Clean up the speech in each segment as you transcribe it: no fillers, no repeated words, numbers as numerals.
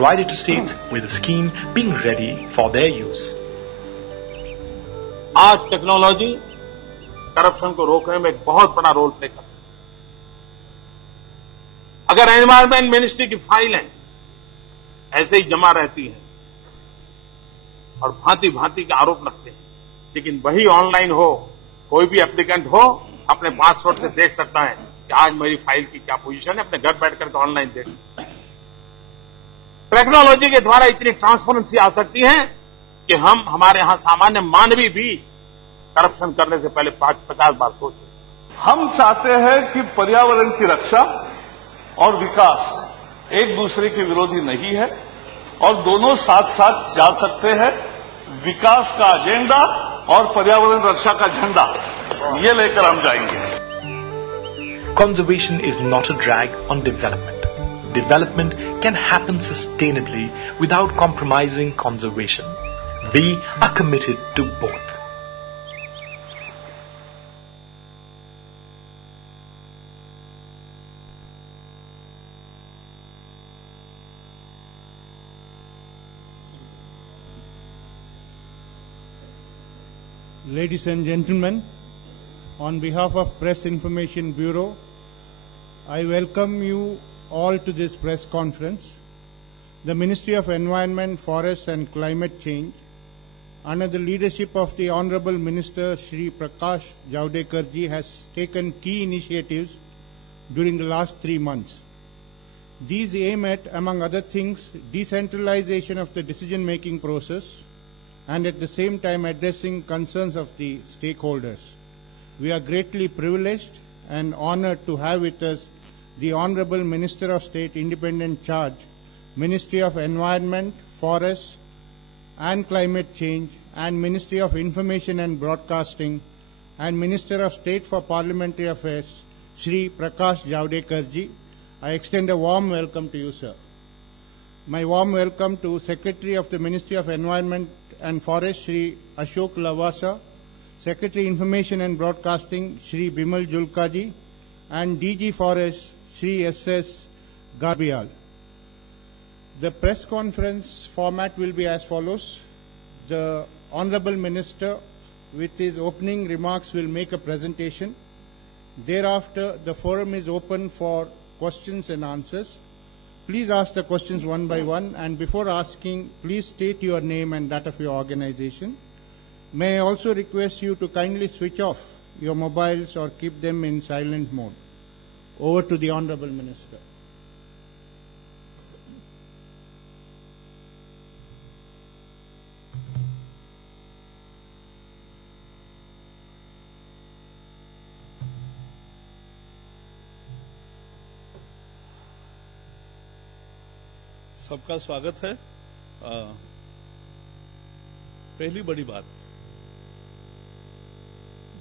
provided to states with the scheme being ready for their use. आज technology corruption को रोकने में एक बहुत बड़ा रोल प्ले कर सकती है। अगर एनवायरमेंट मिनिस्ट्री की फाइलें ऐसे ही जमा रहती हैं और भांति भांति के आरोप लगते हैं, लेकिन वही ऑनलाइन हो, कोई भी एप्लीकेंट हो अपने पासवर्ड से देख सकता है कि आज मेरी फाइल की क्या पोजीशन है, अपने घर बैठ करके ऑनलाइन देख सकता है। टेक्नोलॉजी के द्वारा इतनी ट्रांसपेरेंसी आ सकती है कि हम हमारे यहां सामान्य मानवी भी करप्शन करने से पहले 50 बार सोचें। हम चाहते हैं कि पर्यावरण की रक्षा और विकास एक दूसरे के विरोधी नहीं है और दोनों साथ साथ जा सकते हैं। विकास का एजेंडा और पर्यावरण रक्षा का झंडा ये लेकर हम जाएंगे। Conservation is not a drag on development. Development can happen sustainably without compromising conservation. We are committed to both. Ladies and gentlemen, on behalf of Press Information Bureau, I welcome you all to this press conference. The Ministry of Environment, Forest and Climate Change, under the leadership of the Honorable Minister Shri Prakash Javadekar ji, has taken key initiatives during the last 3 months. These aim at, among other things, decentralization of the decision-making process and at the same time addressing concerns of the stakeholders. We are greatly privileged and honored to have with us the Honorable Minister of State Independent Charge, Ministry of Environment, Forests and Climate Change, and Ministry of Information and Broadcasting, and Minister of State for Parliamentary Affairs, Shri Prakash Javadekar ji. I extend a warm welcome to you, sir. My warm welcome to Secretary of the Ministry of Environment and Forest, Shri Ashok Lavasa, Secretary Information and Broadcasting, Shri Bimal Julka ji, and DG Forest, Shri S.S. Garbial. The press conference format will be as follows. The Honorable Minister, with his opening remarks, will make a presentation. Thereafter, the forum is open for questions and answers. Please ask the questions one by one, and before asking, please state your name and that of your organization. May I also request you to kindly switch off your mobiles or keep them in silent mode. Over to the Honorable Minister. सबका स्वागत है। पहली बड़ी बात,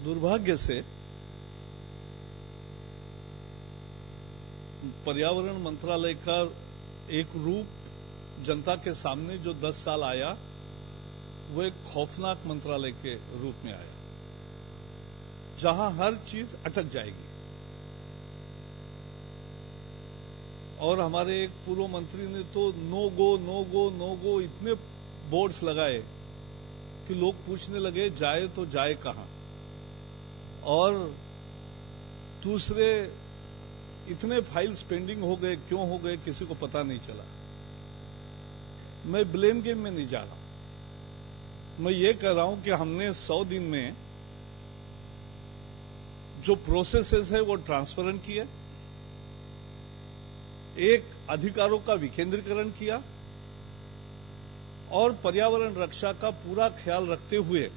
दुर्भाग्य से पर्यावरण मंत्रालय का एक रूप जनता के सामने जो 10 साल आया, वो एक खौफनाक मंत्रालय के रूप में आया, जहां हर चीज अटक जाएगी। और हमारे एक पूर्व मंत्री ने तो no go no go no go इतने बोर्ड्स लगाए कि लोग पूछने लगे जाए तो जाए कहां। और दूसरे इतने फाइल्स पेंडिंग हो गए, क्यों हो गए किसी को पता नहीं चला। मैं ब्लेम गेम में नहीं जा रहा, मैं ये कह रहा हूं कि हमने 100 दिन में जो प्रोसेसेस है वो ट्रांसपेरेंट किए, एक अधिकारों का विकेंद्रीकरण किया और पर्यावरण रक्षा का पूरा ख्याल रखते हुए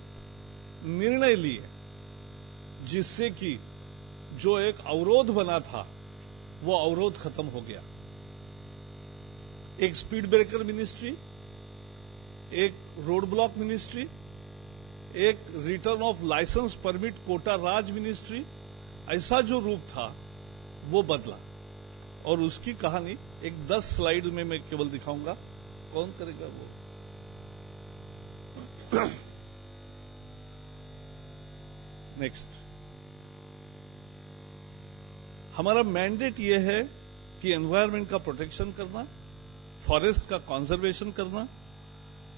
निर्णय लिए, जिससे कि जो एक अवरोध बना था वो अवरोध खत्म हो गया। एक स्पीड ब्रेकर मिनिस्ट्री, एक रोड ब्लॉक मिनिस्ट्री, एक return of licence permit quota raj ministry, ऐसा जो रूप था वो बदला। और उसकी कहानी एक 10 स्लाइड में मैं केवल दिखाऊंगा। कौन करेगा वो? नेक्स्ट। हमारा मैंडेट ये है कि एनवायरनमेंट का प्रोटेक्शन करना, फॉरेस्ट का कंजर्वेशन करना,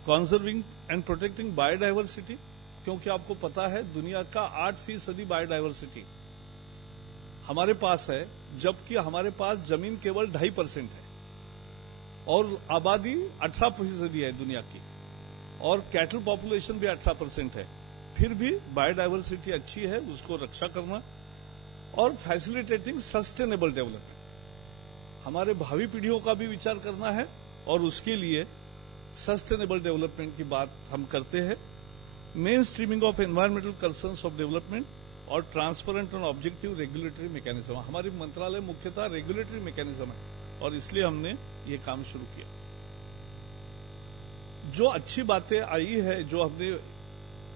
कंजर्विंग एंड प्रोटेक्टिंग बायोडायवर्सिटी, क्योंकि आपको पता है दुनिया का 8% बायोडायवर्सिटी हमारे पास है, जबकि हमारे पास जमीन केवल 2.5% है और आबादी 18% है दुनिया की, और कैटल पॉपुलेशन भी 18% है। फिर भी बायोडायवर्सिटी अच्छी है, उसको रक्षा करना और फैसिलिटेटिंग सस्टेनेबल डेवलपमेंट। हमारे भावी पीढ़ियों का भी विचार करना है और उसके लिए सस्टेनेबल डेवलपमेंट की बात हम करते हैं। Mainstreaming of environmental concerns of development और transparent and objective regulatory mechanism. हमारी मंत्रालय मुख्यतः रेगुलेटरी मैकेनिज्म है और इसलिए हमने ये काम शुरू किया। जो अच्छी बातें आई है, जो हमने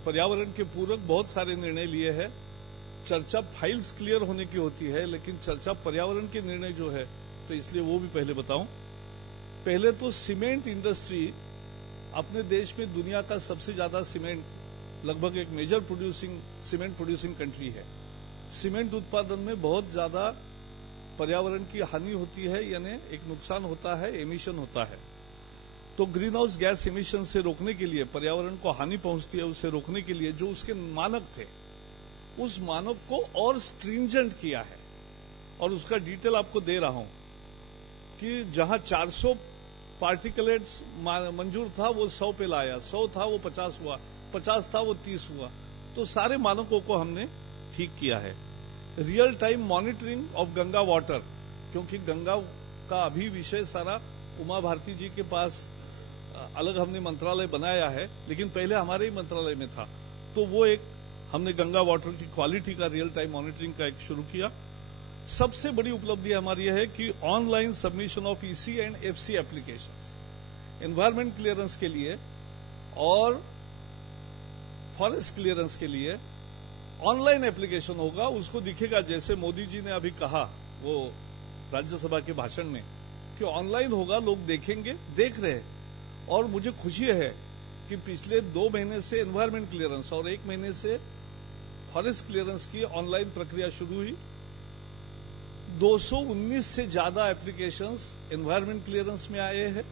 पर्यावरण के पूरक बहुत सारे निर्णय लिए हैं। चर्चा फाइल्स क्लियर होने की होती है, लेकिन चर्चा पर्यावरण के निर्णय जो है, तो इसलिए वो भी पहले बताऊं। पहले तो सीमेंट इंडस्ट्री अपने देश में दुनिया का सबसे ज्यादा सीमेंट, लगभग एक मेजर सीमेंट प्रोड्यूसिंग कंट्री है। सीमेंट उत्पादन में बहुत ज्यादा पर्यावरण की हानि होती है, यानी एक नुकसान होता है, एमिशन होता है। तो ग्रीन हाउस गैस एमिशन से रोकने के लिए, पर्यावरण को हानि पहुंचती है उससे रोकने के लिए जो उसके मानक थे, उस मानक को और स्ट्रिंजेंट किया है। और उसका डिटेल आपको दे रहा हूं कि जहां 400 पार्टिकुलेट्स मंजूर था वो 100 पे लाया, 100 था वो 50 हुआ, 50 था वो 30 हुआ। तो सारे मानकों को हमने ठीक किया है। Real time monitoring of Ganga water, क्योंकि गंगा का अभी विषय सारा उमा भारती जी के पास अलग हमने मंत्रालय बनाया है, लेकिन पहले हमारे ही मंत्रालय में था। तो वो एक हमने गंगा वाटर की क्वालिटी का रियल टाइम मॉनिटरिंग का एक शुरू किया। सबसे बड़ी उपलब्धि हमारी यह है कि online submission of EC and FC applications, environment clearance के लिए और फॉरेस्ट क्लियरेंस के लिए ऑनलाइन एप्लीकेशन होगा। उसको दिखेगा, जैसे मोदी जी ने अभी कहा वो राज्यसभा के भाषण में, कि ऑनलाइन होगा, लोग देखेंगे, देख रहे हैं। और मुझे खुशी है कि पिछले 2 महीने से एनवायरमेंट क्लियरेंस और 1 महीने से फॉरेस्ट क्लियरेंस की ऑनलाइन प्रक्रिया शुरू हुई। 219 से ज्यादा एप्लीकेशंस एनवायरमेंट क्लियरेंस में आए हैं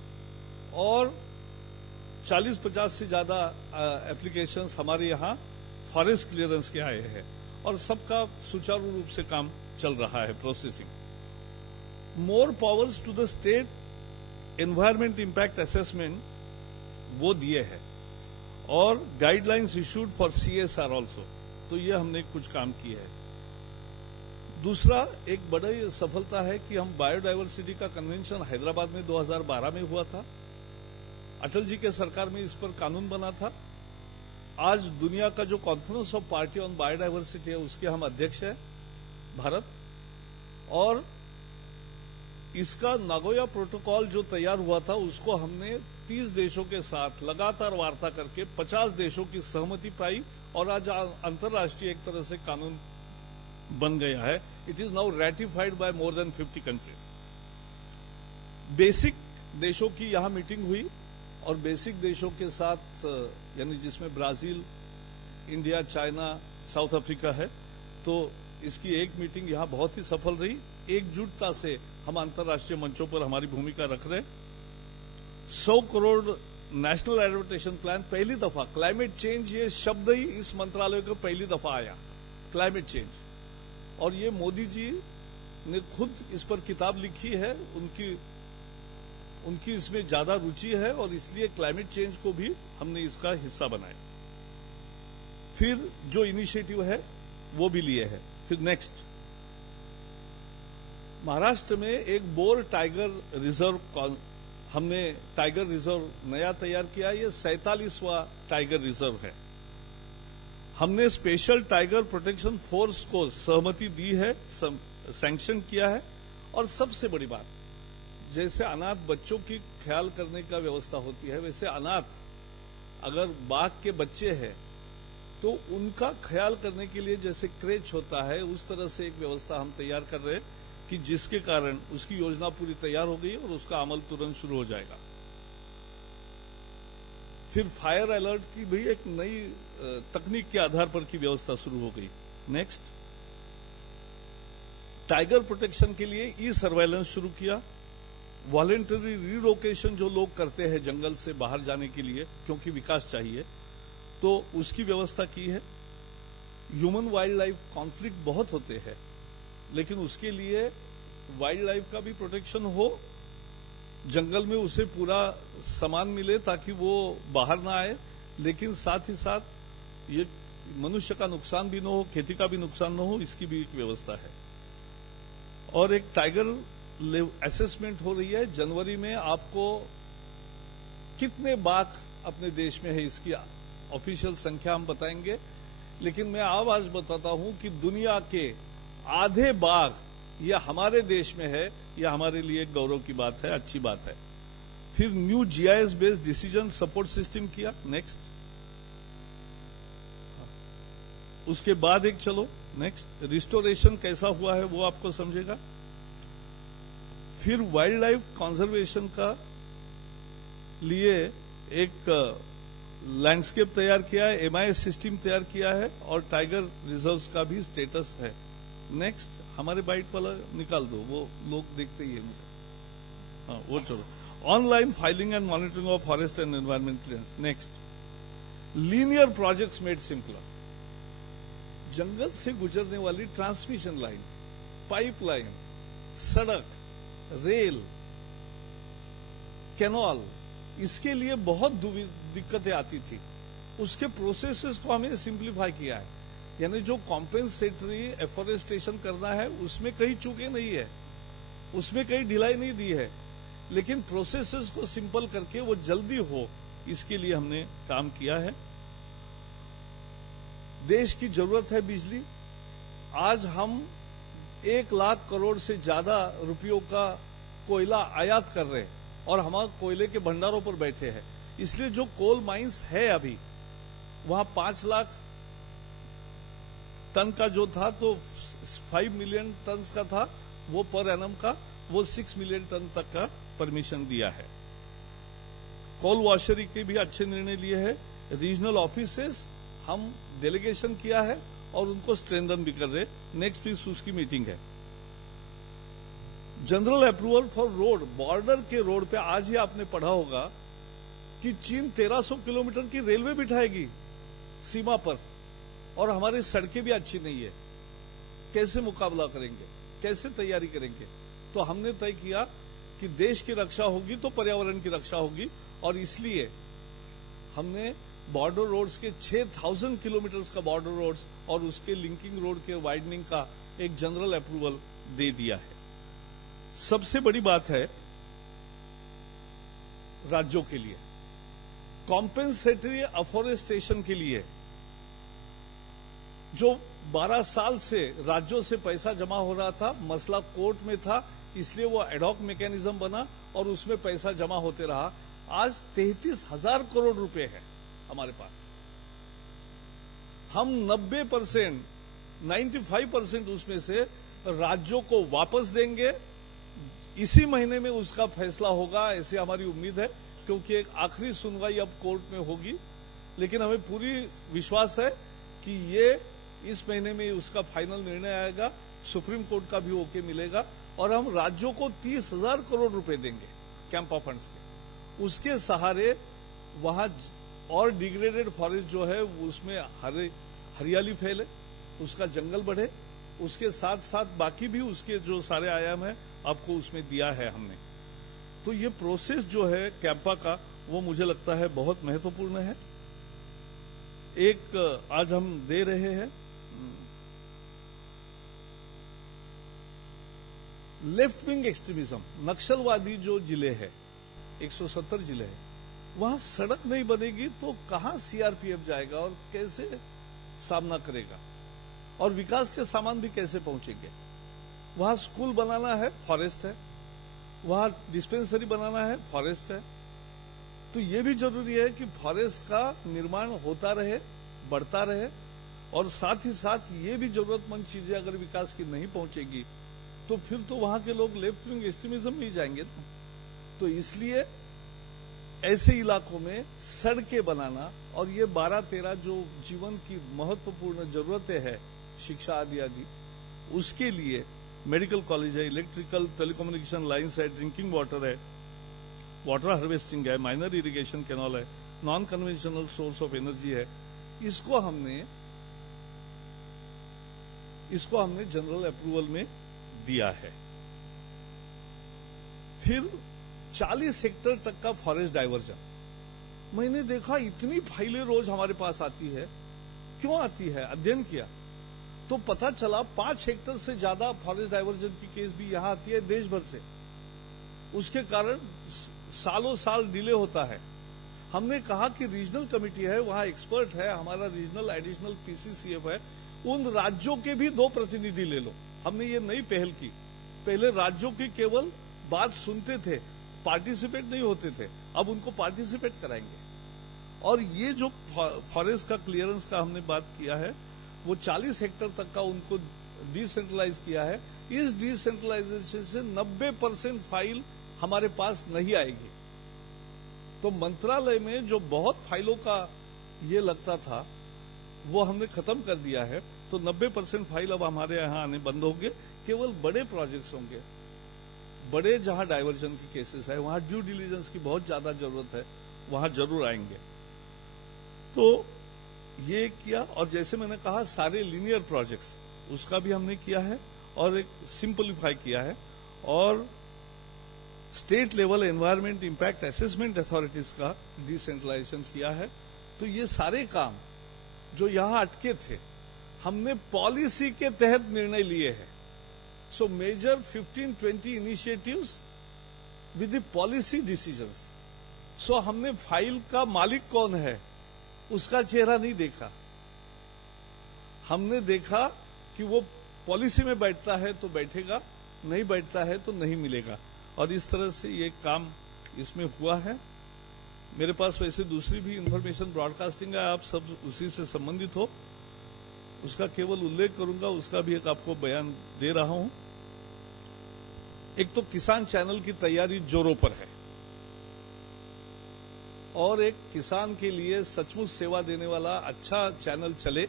और 40-50 से ज्यादा एप्लीकेशंस हमारे यहां फॉरेस्ट क्लियरेंस के आए हैं और सबका सुचारू रूप से काम चल रहा है, processing. More powers to the state environment impact assessment वो दिए हैं और guidelines issued for CSR also. तो ये हमने कुछ काम किए हैं। दूसरा एक बड़ी सफलता है कि हम बायोडायवर्सिटी का कन्वेंशन हैदराबाद में 2012 में हुआ था। अटल जी के सरकार में इस पर कानून बना था। आज दुनिया का जो conference of party on biodiversity है उसके हम अध्यक्ष हैं, भारत। और इसका नागोया प्रोटोकॉल जो तैयार हुआ था उसको हमने 30 देशों के साथ लगातार वार्ता करके 50 देशों की सहमति पाई और आज अंतर्राष्ट्रीय एक तरह से कानून बन गया है। It is now ratified by more than 50 countries. BASIC देशों की यहां मीटिंग हुई और बेसिक देशों के साथ, यानी जिसमें Brazil, India, China, south Africa है, तो इसकी एक मीटिंग यहां बहुत ही सफल रही। एकजुटता से हम अंतर्राष्ट्रीय मंचों पर हमारी भूमिका रख रहे हैं। 100 करोड़ नेशनल एडप्टेशन प्लान, पहली दफा क्लाइमेट चेंज ये शब्द ही इस मंत्रालय को पहली दफा आया, क्लाइमेट चेंज। और ये मोदी जी ने खुद इस पर किताब लिखी है, उनकी इसमें ज्यादा रुचि है और इसलिए क्लाइमेट चेंज को भी हमने इसका हिस्सा बनाया। फिर जो इनिशिएटिव है वो भी लिए है। फिर नेक्स्ट, महाराष्ट्र में एक बोर टाइगर रिजर्व, हमने टाइगर रिजर्व नया तैयार किया। ये 47वां टाइगर रिजर्व है। हमने स्पेशल टाइगर प्रोटेक्शन फोर्स को सहमति दी है, सैंक्शन किया है। और सबसे बड़ी बात, जैसे अनाथ बच्चों की ख्याल करने का व्यवस्था होती है, वैसे अनाथ अगर बाघ के बच्चे हैं तो उनका ख्याल करने के लिए जैसे क्रेच होता है, उस तरह से एक व्यवस्था हम तैयार कर रहे हैं कि जिसके कारण उसकी योजना पूरी तैयार हो गई और उसका अमल तुरंत शुरू हो जाएगा। फिर फायर अलर्ट की भी एक नई तकनीक के आधार पर की व्यवस्था शुरू हो गई। नेक्स्ट, टाइगर प्रोटेक्शन के लिए ई सर्वेलेंस शुरू किया। वॉलेंटरी रिलोकेशन जो लोग करते हैं जंगल से बाहर जाने के लिए, क्योंकि विकास चाहिए, तो उसकी व्यवस्था की है। ह्यूमन वाइल्ड लाइफ कॉन्फ्लिक्ट बहुत होते हैं, लेकिन उसके लिए वाइल्ड लाइफ का भी प्रोटेक्शन हो, जंगल में उसे पूरा सामान मिले ताकि वो बाहर ना आए, लेकिन साथ ही साथ ये मनुष्य का नुकसान भी न हो, खेती का भी नुकसान न हो, इसकी भी एक व्यवस्था है। और एक टाइगर असेसमेंट हो रही है। जनवरी में आपको कितने बाघ अपने देश में है इसकी ऑफिशियल संख्या हम बताएंगे, लेकिन मैं आज बताता हूं कि दुनिया के आधे बाघ यह हमारे देश में है। यह हमारे लिए गौरव की बात है, अच्छी बात है। फिर new GIS based decision support system किया। नेक्स्ट, उसके बाद एक चलो नेक्स्ट रिस्टोरेशन कैसा हुआ है वो आपको समझेगा। फिर वाइल्ड लाइफ कंजर्वेशन का लिए एक लैंडस्केप तैयार किया है, एमआईएस सिस्टम तैयार किया है, और टाइगर रिजर्व्स का भी स्टेटस है। नेक्स्ट, हमारे बाइट वाला निकाल दो, वो लोग देखते ही है मुझे। हाँ, वो चलो। Online filing and monitoring of forest and environment clearance. Next, linear projects made simpler. जंगल से गुजरने वाली ट्रांसमिशन लाइन, पाइपलाइन, सड़क, रेल, कैनाल, इसके लिए बहुत दिक्कतें आती थी। उसके प्रोसेसेस को हमने सिंप्लीफाई किया है, यानी जो कॉम्पेंसेटरी एफोरेस्टेशन करना है उसमें कहीं चूके नहीं है, उसमें कहीं ढिलाई नहीं दी है, लेकिन प्रोसेसेस को सिंपल करके वो जल्दी हो, इसके लिए हमने काम किया है। देश की जरूरत है बिजली। आज हम 1 लाख करोड़ से ज्यादा रुपयों का कोयला आयात कर रहे हैं और हम कोयले के भंडारों पर बैठे हैं। इसलिए जो कोल माइंस है अभी वहां 5 लाख टन का जो था तो 5 मिलियन टन का था, वो पर एनम का वो 6 मिलियन टन तक का परमिशन दिया है। कोल वॉशरी के भी अच्छे निर्णय लिए हैं। रीजनल ऑफिसेस हम डेलीगेशन किया है और उनको स्ट्रेंथन भी कर रहे। नेक्स्ट वीक उसकी मीटिंग है। General approval for road, border के रोड पे आज ही आपने पढ़ा होगा कि चीन 1300 किलोमीटर की रेलवे बिठाएगी सीमा पर, और हमारी सड़कें भी अच्छी नहीं है। कैसे मुकाबला करेंगे, कैसे तैयारी करेंगे? तो हमने तय किया कि देश की रक्षा होगी तो पर्यावरण की रक्षा होगी, और इसलिए हमने बॉर्डर रोड्स के 6000 किलोमीटर का बॉर्डर रोड्स और उसके लिंकिंग रोड के वाइडनिंग का एक जनरल अप्रूवल दे दिया है। सबसे बड़ी बात है राज्यों के लिए कॉम्पेंसेटरी अफोरेस्टेशन के लिए जो 12 साल से राज्यों से पैसा जमा हो रहा था, मसला कोर्ट में था, इसलिए वो एडॉक मैकेनिज्म बना और उसमें पैसा जमा होते रहा। आज 33,000 करोड़ रुपए है हमारे पास। हम 90%, 95% उसमें से राज्यों को वापस देंगे। इसी महीने में उसका फैसला होगा, ऐसी हमारी उम्मीद है, क्योंकि एक आखिरी सुनवाई अब कोर्ट में होगी। लेकिन हमें पूरी विश्वास है कि ये इस महीने में उसका फाइनल निर्णय आएगा, सुप्रीम कोर्ट का भी ओके मिलेगा, और हम राज्यों को 30,000 करोड़ रुपए देंगे कैंपा फंड्स के। उसके सहारे वहां और डिग्रेडेड फॉरेस्ट जो है उसमें हरियाली फैले, उसका जंगल बढ़े, उसके साथ साथ बाकी भी उसके जो सारे आयाम है आपको उसमें दिया है हमने। तो ये प्रोसेस जो है कैंपा का, वो मुझे लगता है बहुत महत्वपूर्ण है। एक आज हम दे रहे हैं लेफ्ट विंग एक्सट्रीमिज्म, नक्सलवादी जो जिले हैं, 170 जिले हैं, वहां सड़क नहीं बनेगी तो कहां सीआरपीएफ जाएगा और कैसे सामना करेगा, और विकास के सामान भी कैसे पहुंचेंगे? वहां स्कूल बनाना है, फॉरेस्ट है, वहां डिस्पेंसरी बनाना है, फॉरेस्ट है। तो ये भी जरूरी है कि फॉरेस्ट का निर्माण होता रहे, बढ़ता रहे, और साथ ही साथ ये भी जरूरतमंद चीजें अगर विकास की नहीं पहुंचेगी तो फिर तो वहां के लोग लेफ्ट विंग एक्सट्रीमिज्म में ही जाएंगे ना। तो इसलिए ऐसे इलाकों में सड़कें बनाना और ये 12-13 जो जीवन की महत्वपूर्ण जरूरतें हैं, शिक्षा आदि आदि, उसके लिए मेडिकल कॉलेज है, इलेक्ट्रिकल टेलीकम्युनिकेशन लाइन्स है, ड्रिंकिंग वाटर है, वाटर हार्वेस्टिंग है, माइनर इरिगेशन कैनल है, non conventional source of energy है। इसको हमने जनरल अप्रूवल में दिया है। फिर 40 हेक्टेयर तक का फॉरेस्ट डाइवर्जन। मैंने देखा इतनी फाइलें रोज हमारे पास आती है, क्यों आती है? अध्ययन किया तो पता चला 5 हेक्टेयर से ज्यादा फॉरेस्ट डाइवर्जन की केस भी यहां आती है देश भर से। उसके कारण सालों साल डिले होता है। हमने कहा कि रीजनल कमेटी है, वहां एक्सपर्ट है, हमारा रीजनल एडिशनल पीसीसीएफ है, उन राज्यों के भी 2 प्रतिनिधि ले लो। हमने ये नई पहल की। पहले राज्यों की केवल बात सुनते थे, पार्टिसिपेट नहीं होते थे, अब उनको पार्टिसिपेट कराएंगे। और ये जो फॉरेस्ट का क्लियरेंस का हमने बात किया है, वो 40 हेक्टेयर तक का उनको डिसेंट्रलाइज किया है। इस डिसेंट्रलाइजेशन से 90% फाइल हमारे पास नहीं आएगी। तो मंत्रालय में जो बहुत फाइलों का ये लगता था, वो हमने खत्म कर दिया है। तो 90% फाइल अब हमारे यहां आने बंद होंगे। केवल बड़े प्रोजेक्ट्स होंगे, बड़े जहां डाइवर्जन की केसेस है, वहां ड्यू डिलिजेंस की बहुत ज्यादा जरूरत है, वहां जरूर आएंगे। तो ये किया। और जैसे मैंने कहा, सारे लीनियर प्रोजेक्ट्स उसका भी हमने किया है और एक सिंपलीफाई किया है। और state level environment impact assessment authorities का डिसेंट्रलाइजेशन किया है। तो ये सारे काम जो यहां अटके थे, हमने पॉलिसी के तहत निर्णय लिए हैं। So major 15-20 initiatives with the policy decisions. So हमने फाइल का मालिक कौन है उसका चेहरा नहीं देखा, हमने देखा कि वो पॉलिसी में बैठता है तो बैठेगा, नहीं बैठता है तो नहीं मिलेगा। और इस तरह से ये काम इसमें हुआ है। मेरे पास वैसे दूसरी भी इंफॉर्मेशन ब्रॉडकास्टिंग है, आप सब उसी से संबंधित हो, उसका केवल उल्लेख करूंगा, उसका भी एक आपको बयान दे रहा हूं। एक तो किसान चैनल की तैयारी जोरों पर है और एक किसान के लिए सचमुच सेवा देने वाला अच्छा चैनल चले।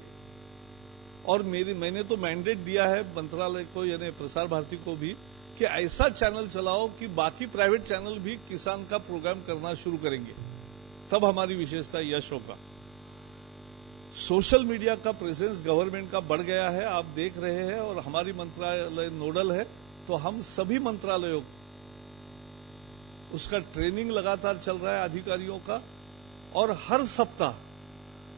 और मैंने तो मैंडेट दिया है मंत्रालय को, यानी प्रसार भारती को भी, कि ऐसा चैनल चलाओ कि बाकी प्राइवेट चैनल भी किसान का प्रोग्राम करना शुरू करेंगे, तब हमारी विशेषता यश होगा। सोशल मीडिया का प्रेजेंस गवर्नमेंट का बढ़ गया है, आप देख रहे हैं, और हमारी मंत्रालय नोडल है, तो हम सभी मंत्रालयों उसका ट्रेनिंग लगातार चल रहा है अधिकारियों का। और हर सप्ताह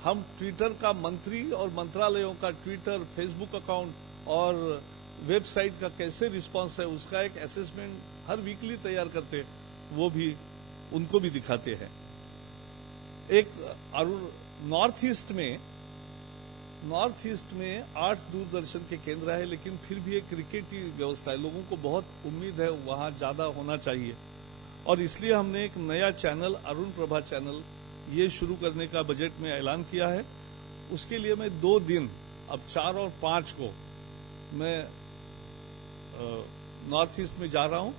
हम ट्विटर का मंत्री और मंत्रालयों का ट्विटर, फेसबुक अकाउंट और वेबसाइट का कैसे रिस्पांस है उसका एक असेसमेंट हर वीकली तैयार करते, वो भी उनको भी दिखाते हैं। एक नॉर्थ ईस्ट में 8 दूरदर्शन के केंद्र है, लेकिन फिर भी एक क्रिकेट की व्यवस्था है, लोगों को बहुत उम्मीद है वहां ज्यादा होना चाहिए। और इसलिए हमने एक नया चैनल, अरुण प्रभा चैनल, ये शुरू करने का बजट में ऐलान किया है। उसके लिए मैं 2 दिन, अब 4 और 5 को मैं नॉर्थ ईस्ट में जा रहा हूं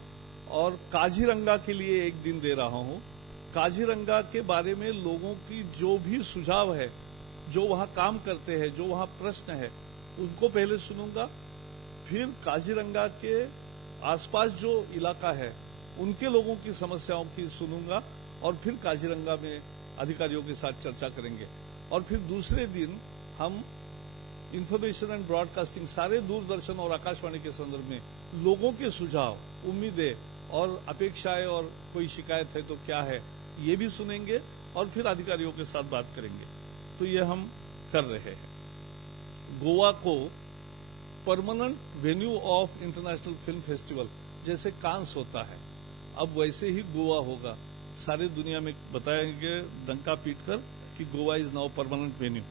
और काजीरंगा के लिए 1 दिन दे रहा हूं। काजीरंगा के बारे में लोगों की जो भी सुझाव है, जो वहां काम करते हैं, जो वहां प्रश्न है, उनको पहले सुनूंगा। फिर काजीरंगा के आसपास जो इलाका है उनके लोगों की समस्याओं की सुनूंगा और फिर काजीरंगा में अधिकारियों के साथ चर्चा करेंगे। और फिर दूसरे दिन हम इंफॉर्मेशन एंड ब्रॉडकास्टिंग, सारे दूरदर्शन और आकाशवाणी के संदर्भ में लोगों के सुझाव, उम्मीदें और अपेक्षाएं और कोई शिकायत है तो क्या है, ये भी सुनेंगे और फिर अधिकारियों के साथ बात करेंगे। तो ये हम कर रहे हैं। गोवा को permanent venue of international film festival जैसे कांस होता है, अब वैसे ही गोवा होगा। सारे दुनिया में बताएंगे डंका पीटकर कि Goa is now permanent venue.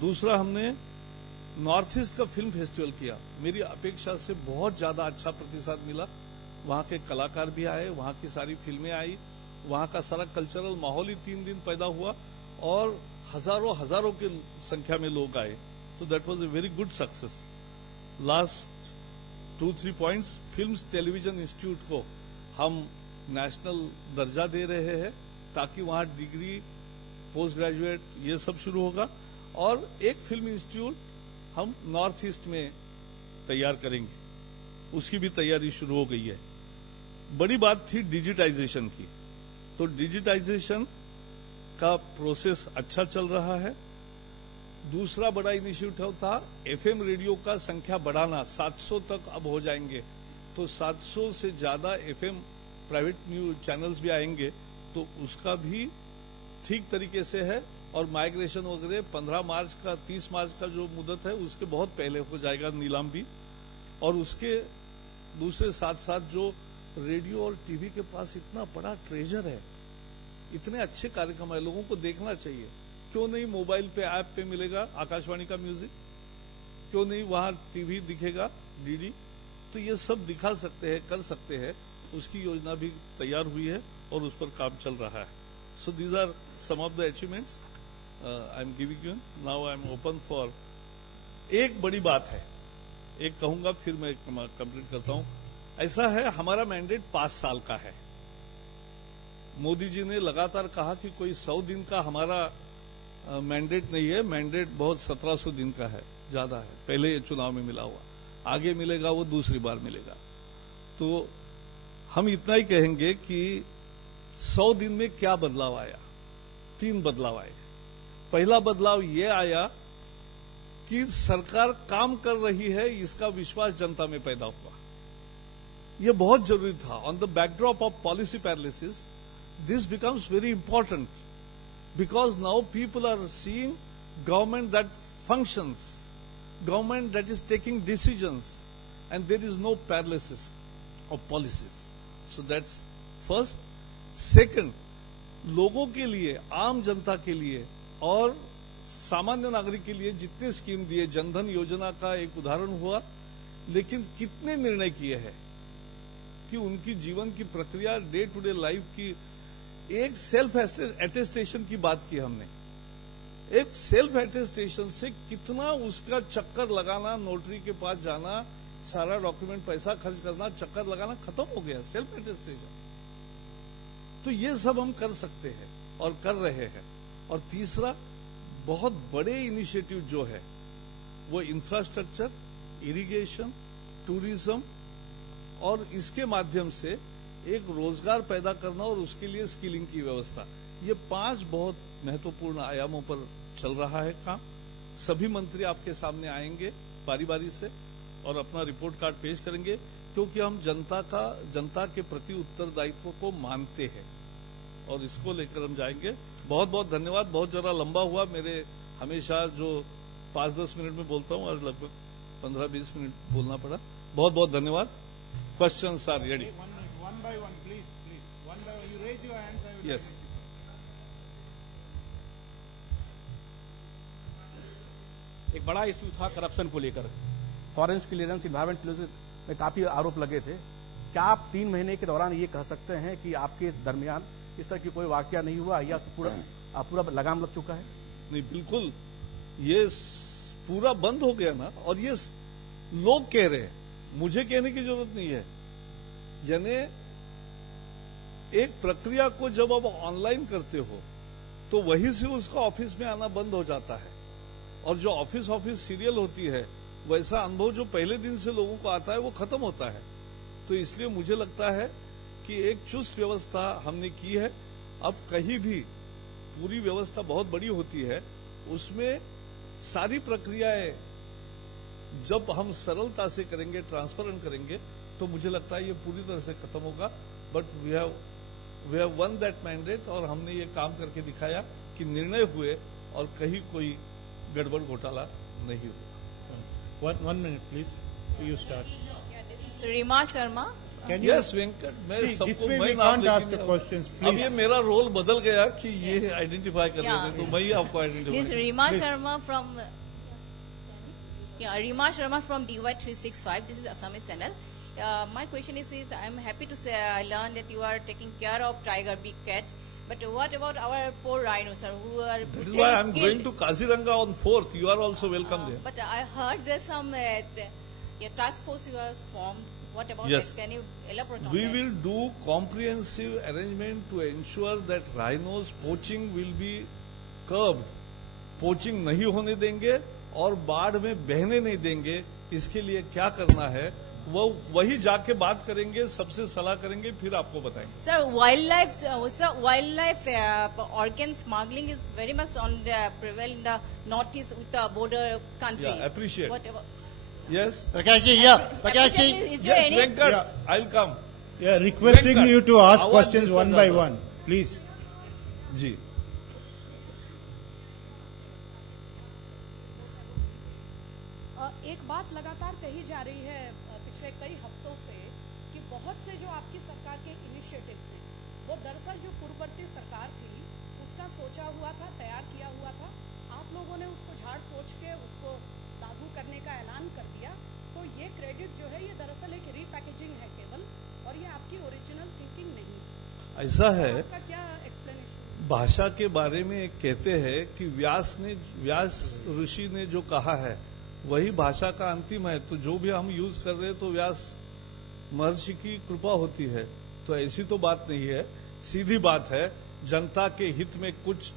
दूसरा, हमने नॉर्थ ईस्ट का फिल्म फेस्टिवल किया। मेरी अपेक्षा से बहुत ज्यादा अच्छा प्रतिसाद मिला। वहां के कलाकार भी आए, वहां की सारी फिल्में आई, वहां का सारा कल्चरल माहौल ही 3 दिन पैदा हुआ और हजारों की संख्या में लोग आए। तो that was a very good success. Last 2-3 points, films television institute को हम नेशनल दर्जा दे रहे हैं ताकि वहां डिग्री, पोस्ट ग्रेजुएट ये सब शुरू होगा। और एक फिल्म इंस्टीट्यूट हम नॉर्थ ईस्ट में तैयार करेंगे। उसकी भी तैयारी शुरू हो गई है। बड़ी बात थी डिजिटाइजेशन की, तो डिजिटाइजेशन का प्रोसेस अच्छा चल रहा है। दूसरा बड़ा इनिशिएटिव था एफएम रेडियो का संख्या बढ़ाना, 700 तक अब हो जाएंगे, तो 700 से ज्यादा एफएम प्राइवेट न्यूज चैनल्स भी आएंगे, तो उसका भी ठीक तरीके से है। और माइग्रेशन वगैरह 15 मार्च का 30 मार्च का जो मुदत है उसके बहुत पहले हो जाएगा नीलाम भी। और उसके दूसरे साथ साथ जो रेडियो और टीवी के पास इतना बड़ा ट्रेजर है, इतने अच्छे कार्यक्रम है, लोगों को देखना चाहिए। क्यों नहीं मोबाइल पे ऐप पे मिलेगा आकाशवाणी का म्यूजिक, क्यों नहीं वहां टीवी दिखेगा डीडी, तो ये सब दिखा सकते हैं, कर सकते हैं। उसकी योजना भी तैयार हुई है और उस पर काम चल रहा है। So these are some of the achievements I am giving you. Now I am open for. एक बड़ी बात है, एक कहूंगा फिर मैं कंप्लीट करता हूं। ऐसा है, हमारा मैंडेट 5 साल का है। मोदी जी ने लगातार कहा कि कोई 100 दिन का हमारा मैंडेट नहीं है, मैंडेट बहुत 1700 दिन का है, ज्यादा है। पहले ये चुनाव में मिला हुआ, आगे मिलेगा वो दूसरी बार मिलेगा। तो हम इतना ही कहेंगे कि 100 दिन में क्या बदलाव आया। 3 बदलाव आए। पहला बदलाव ये आया कि सरकार काम कर रही है, इसका विश्वास जनता में पैदा हुआ। यह बहुत जरूरी था। On the backdrop of policy paralysis, this becomes very important because now people are seeing government that functions, government that is taking decisions, and there is no paralysis of policies. So that's first. Second, लोगों के लिए, आम जनता के लिए और सामान्य नागरिक के लिए जितने स्कीम दिए, जनधन योजना का एक उदाहरण हुआ, लेकिन कितने निर्णय किए हैं कि उनकी जीवन की प्रक्रिया, डे टू डे लाइफ की, एक सेल्फ अटेस्टेशन की बात की हमने। एक सेल्फ अटेस्टेशन से कितना उसका चक्कर लगाना, नोटरी के पास जाना, सारा डॉक्यूमेंट पैसा खर्च करना, चक्कर लगाना खत्म हो गया, सेल्फ अटेस्टेशन। तो ये सब हम कर सकते हैं और कर रहे हैं। और तीसरा बहुत बड़े इनिशिएटिव जो है वो इंफ्रास्ट्रक्चर, इरिगेशन, टूरिज्म और इसके माध्यम से एक रोजगार पैदा करना और उसके लिए स्किलिंग की व्यवस्था। ये 5 बहुत महत्वपूर्ण आयामों पर चल रहा है काम। सभी मंत्री आपके सामने आएंगे बारी बारी से और अपना रिपोर्ट कार्ड पेश करेंगे, क्योंकि हम जनता के प्रति उत्तरदायित्व को मानते हैं और इसको लेकर हम जाएंगे। बहुत बहुत धन्यवाद। बहुत जरा लंबा हुआ, मेरे हमेशा जो 5-10 मिनट में बोलता हूं, आज लगभग 15-20 मिनट बोलना पड़ा। बहुत बहुत धन्यवाद। Questions are ready. One by one, please. One by one. You raise your hands. I will. Yes. एक बड़ा इश्यू था करप्शन को लेकर। फॉरेस्ट क्लियरेंस, इन्वायरमेंट क्लियरेंस में काफी आरोप लगे थे। क्या आप 3 महीने के दौरान ये कह सकते हैं कि आपके दरमियान इस तरह की कोई वाकया नहीं हुआ या पूरा लगाम लग चुका है? नहीं, बिल्कुल ये पूरा बंद हो गया ना। और ये लोग कह रहे हैं, मुझे कहने की जरूरत नहीं है। यानी एक प्रक्रिया को जब आप ऑनलाइन करते हो तो वहीं से उसका ऑफिस में आना बंद हो जाता है, और जो ऑफिस सीरियल होती है वैसा अनुभव जो पहले दिन से लोगों को आता है वो खत्म होता है। तो इसलिए मुझे लगता है कि एक चुस्त व्यवस्था हमने की है। अब कहीं भी पूरी व्यवस्था बहुत बड़ी होती है, उसमें सारी प्रक्रियाएं जब हम सरलता से करेंगे, ट्रांसपेरेंट करेंगे, तो मुझे लगता है ये पूरी तरह से खत्म होगा। But we have won that mandate, और हमने ये काम करके दिखाया कि निर्णय हुए और कहीं कोई गड़बड़ घोटाला नहीं हुआ। One minute, please. You start. Reema Sharma. Can you? Yes Venkat, मैं See, this सबको way मैं we नाम can't ask the लेके questions, अब please. ये मेरा रोल बदल गया कि ये आइडेंटिफाई कर रहे थे, तो मैं ही आपको This identify. Rima Sharma from Rima Sharma from DY365. This is Assamese channel. My question is I'm happy to say I learned that you are taking care of tiger, big cat. But what about our poor rhinos, sir, who are That is why I'm killed? going to Kaziranga on 4th. You are also welcome there. But I heard there's some task force you are formed. What about Yes. that? Can you elaborate on We that? will do comprehensive arrangement to ensure that rhinos poaching will be curbed. Poaching नहीं होने देंगे और बाढ़ में बहने नहीं देंगे। इसके लिए क्या करना है वो वही जाके बात करेंगे, सबसे सलाह करेंगे, फिर आपको बताएंगे। Sir, wildlife organ smuggling is very much on the prevail in the northeast with the border country. Yeah, appreciate. Whatever. Yes. Prakash ji, yeah. Prakash ji. Is there Yes, any? Venkat, Yeah. I'll come. Yeah, requesting Venkat, you to ask आवाज questions जिसका one by ज्यादा। one, please. जी। एक बात लगातार कही जा रही है पिछले कई हफ्तों से कि बहुत से जो आपकी सरकार के इनिशिएटिव्स हैं वो दरअसल जो पूर्ववर्ती सरकार थी उसका सोचा हुआ था, तैयार किया हुआ था। आप लोगों ने उसको झाड़ पोंछ के उसको लागू करने का ऐलान कर दिया। तो ये क्रेडिट जो है ये दरअसल एक रीपैकेजिंग है केवल, और ये आपकी ओरिजिनल थिंकिंग नहीं है। ऐसा है, आपका क्या एक्सप्लेनेशन? भाषा के बारे में कहते हैं कि व्यास ऋषि ने जो कहा है वही भाषा का अंतिम है। तो जो भी हम यूज कर रहे हैं तो व्यास महर्षि की कृपा होती है। तो ऐसी तो बात नहीं है, सीधी बात है। जनता के हित में कुछ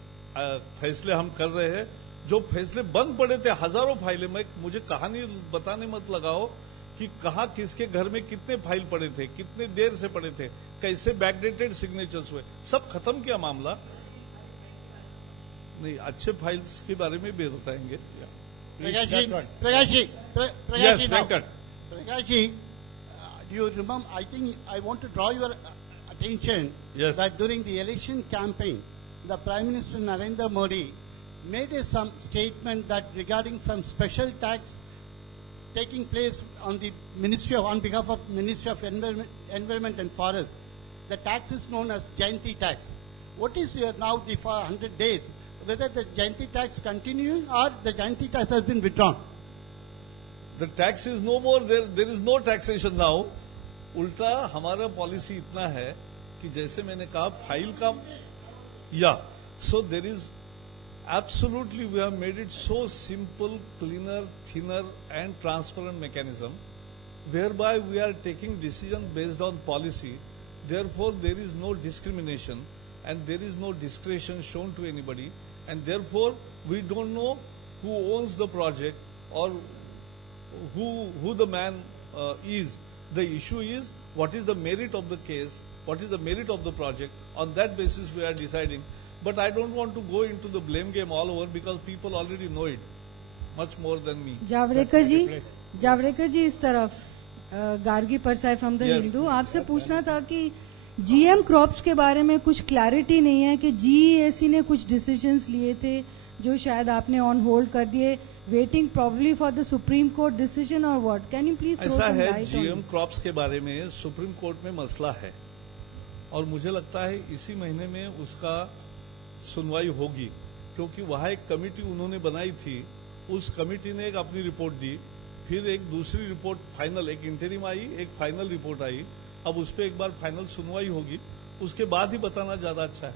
फैसले हम कर रहे हैं। जो फैसले बंद पड़े थे, हजारों फाइलें, मुझे कहानी बताने मत लगाओ कि कहाँ किसके घर में कितने फाइल पड़े थे, कितने देर से पड़े थे, कैसे बैकडेटेड सिग्नेचर्स हुए, सब खत्म किया मामला। नहीं, अच्छे फाइल्स के बारे में भी बताएंगे। Prakash ji, That one. Prakash ji, Yes, now. Venkat. Prakash ji, do you remember, I think I want to draw your attention Yes. that during the election campaign, the Prime Minister Narendra Modi made some statement that regarding some special tax taking place on the on behalf of Ministry of Environment and Forest. The tax is known as Jayanti tax. What is now the 100 days? Whether the Jayanti tax continuing or the Jayanti tax has been withdrawn? The tax is no more there. There is no taxation now. उल्टा हमारा policy इतना है कि जैसे मैंने कहा file का so there is absolutely we have made it so simple, cleaner, thinner and transparent mechanism whereby we are taking decision based on policy. Therefore there is no discrimination and there is no discretion shown to anybody, and therefore we don't know who owns the project or who the man is. The issue is what is the merit of the case, what is the merit of the project. On that basis we are deciding. But I don't want to go into the blame game all over because people already know it much more than me. Javadekar जी इस तरफ Gargi Parsai from the Hindu, आपसे पूछना था कि GM crops के बारे में कुछ क्लैरिटी नहीं है कि जीईएसी ने कुछ डिसीजंस लिए थे जो शायद आपने ऑन होल्ड कर दिए, waiting probably for the Supreme Court decision और what, can you please throw some light on? ऐसा है, जीएम क्रॉप्स के बारे में सुप्रीम कोर्ट में मसला है और मुझे लगता है इसी महीने में उसका सुनवाई होगी, क्योंकि वहां एक कमेटी उन्होंने बनाई थी, उस कमेटी ने एक अपनी रिपोर्ट दी, फिर एक दूसरी रिपोर्ट फाइनल, एक इंटरिम आई, एक फाइनल रिपोर्ट आई। अब उस पर एक बार फाइनल सुनवाई होगी, उसके बाद ही बताना ज्यादा अच्छा है।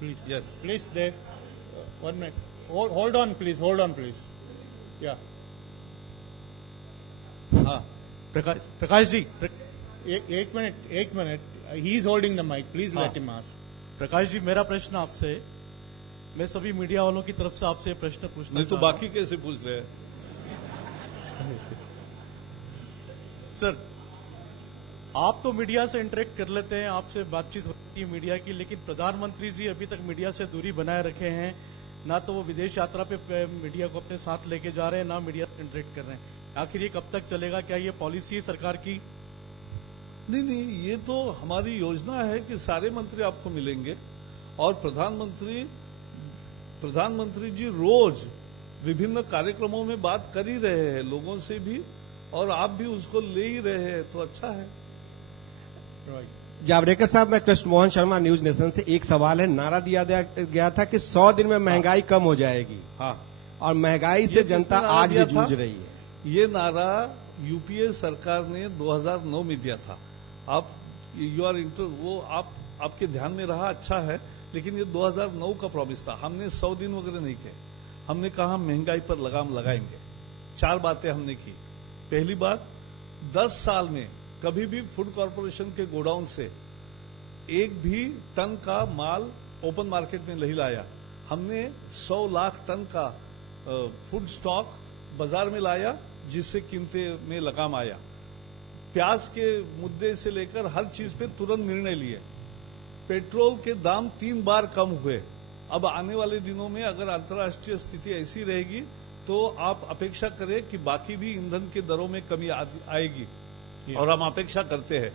Please. Yes. Please, there. 1 minute. Hold on, please. Hold on, please. Yeah. हाँ, प्रकाश जी, एक minute. He is holding the mic. Please let him ask. Prakash ji, मेरा प्रश्न आपसे, मैं सभी मीडिया वालों की तरफ से आपसे प्रश्न पूछना नहीं तो बाकी कैसे पूछ रहे हैं? सर, आप तो मीडिया से इंटरेक्ट कर लेते हैं, आपसे बातचीत होती है मीडिया की, लेकिन प्रधानमंत्री जी अभी तक मीडिया से दूरी बनाए रखे हैं। ना तो वो विदेश यात्रा पे मीडिया को अपने साथ लेके जा रहे हैं, ना मीडिया से इंटरेक्ट कर रहे हैं। आखिर ये कब तक चलेगा? क्या ये पॉलिसी है सरकार की? नहीं, ये तो हमारी योजना है कि सारे मंत्री आपको मिलेंगे और प्रधानमंत्री जी रोज विभिन्न कार्यक्रमों में बात कर ही रहे हैं लोगों से भी, और आप भी उसको ले ही रहे हैं, तो अच्छा है। जावड़ेकर साहब, मैं कृष्ण मोहन शर्मा, न्यूज नेशन से। एक सवाल है, नारा दिया गया था कि 100 दिन में महंगाई कम हो जाएगी। हाँ, और महंगाई से जनता आज भी जूझ रही है। ये नारा यूपीए सरकार ने 2009 में दिया था। आप वो आपके ध्यान में रहा, अच्छा है, लेकिन ये 2009 का प्रॉमिस था। हमने 100 दिन वगैरह नहीं किए, हमने कहा महंगाई पर लगाम लगाएंगे। 4 बातें हमने की। पहली बात, 10 साल में कभी भी फूड कॉर्पोरेशन के गोडाउन से एक भी टन का माल ओपन मार्केट में नहीं लाया। हमने 100 लाख टन का फूड स्टॉक बाजार में लाया, जिससे कीमतें में लगाम आया। प्याज के मुद्दे से लेकर हर चीज पे तुरंत निर्णय लिए। पेट्रोल के दाम 3 बार कम हुए। अब आने वाले दिनों में अगर अंतर्राष्ट्रीय स्थिति ऐसी रहेगी तो आप अपेक्षा करें कि बाकी भी ईंधन के दरों में कमी आएगी, और हम अपेक्षा करते हैं।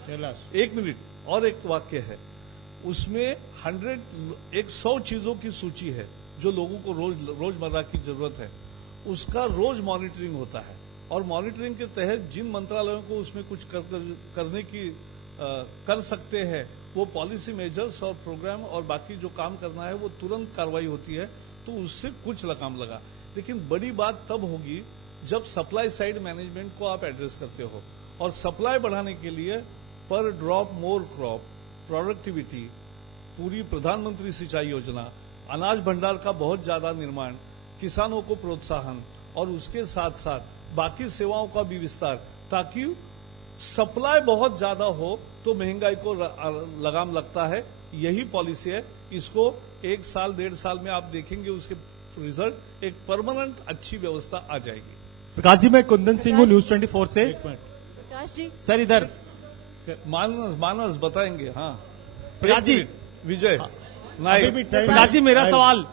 1 मिनट और एक वाक्य है, उसमें 100 चीजों की सूची है जो लोगों को रोजमर्रा की जरूरत है, उसका रोज मॉनिटरिंग होता है, और मॉनिटरिंग के तहत जिन मंत्रालयों को उसमें कुछ करने की कर सकते हैं वो पॉलिसी मेजर्स और प्रोग्राम और बाकी जो काम करना है वो तुरंत कार्रवाई होती है, तो उससे कुछ लगाम लगा। लेकिन बड़ी बात तब होगी जब सप्लाई साइड मैनेजमेंट को आप एड्रेस करते हो, और सप्लाई बढ़ाने के लिए पर ड्रॉप मोर क्रॉप, प्रोडक्टिविटी, पूरी प्रधानमंत्री सिंचाई योजना, अनाज भंडार का बहुत ज्यादा निर्माण, किसानों को प्रोत्साहन, और उसके साथ साथ बाकी सेवाओं का भी विस्तार, ताकि सप्लाई बहुत ज्यादा हो तो महंगाई को लगाम लगता है। यही पॉलिसी है। इसको 1 साल 1.5 साल में आप देखेंगे उसके रिजल्ट, एक परमानेंट अच्छी व्यवस्था आ जाएगी। प्रकाश जी, मैं कुंदन सिंह हूँ न्यूज 24 से। प्रकाश जी सर इधर मानस बताएंगे। हाँ प्रकाश जी, विजय प्रकाश जी, मेरा सवाल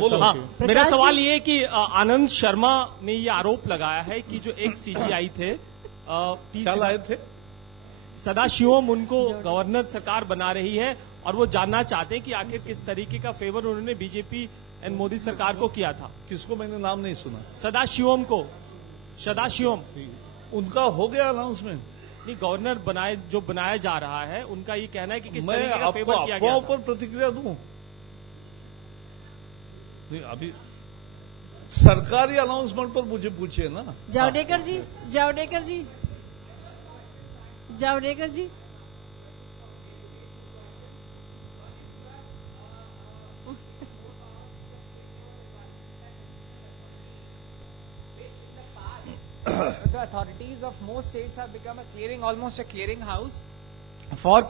बोलो। हाँ, मेरा सवाल ये है कि आनंद शर्मा ने ये आरोप लगाया है कि जो एक सीजीआई थे क्या लाए थे, सदाशिवम, उनको गवर्नर सरकार बना रही है, और वो जानना चाहते हैं कि आखिर किस तरीके का फेवर उन्होंने बीजेपी एंड मोदी सरकार को किया था। किसको? मैंने नाम नहीं सुना। सदाशिवम को। सदाशिवम उनका हो गया अनाउंसमेंट? नहीं, गवर्नर बनाया जा रहा है, उनका ये कहना है कि किस मैं तरीके का फेवर किया गया। अफवाहों पर प्रतिक्रिया दूं? नहीं, अभी सरकारी अनाउंसमेंट पर मुझे पूछिए ना। जावड़ेकर जी, जावड़ेकर जी, जावड़ेकर जी, the authorities of most states have become almost a clearing house for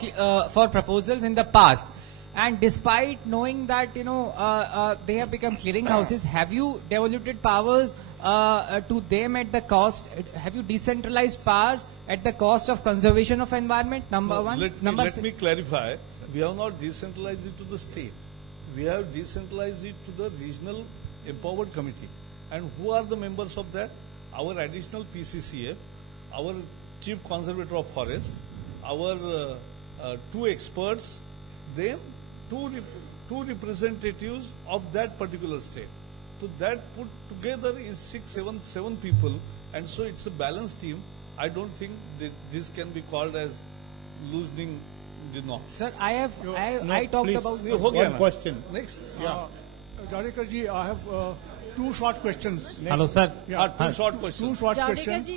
proposals in the past. And despite knowing that they have become clearing houses, have you devoluted powers to them at the cost? Have you decentralized powers at the cost of conservation of environment? Number one. Let me clarify. We have not decentralized it to the state. We have decentralized it to the regional empowered committee. And who are the members of that? Our additional PCCF, our chief conservator of forest, our 2 experts, then two representatives of that particular state. So that put together is 7 people, and so it's a balanced team. I don't think that this can be called as loosening the norm. Sir, I talked about one question. Next. Jadekar ji, I have 2 short questions. Next. Hello, sir. Yeah, 2 short questions. 2 short questions.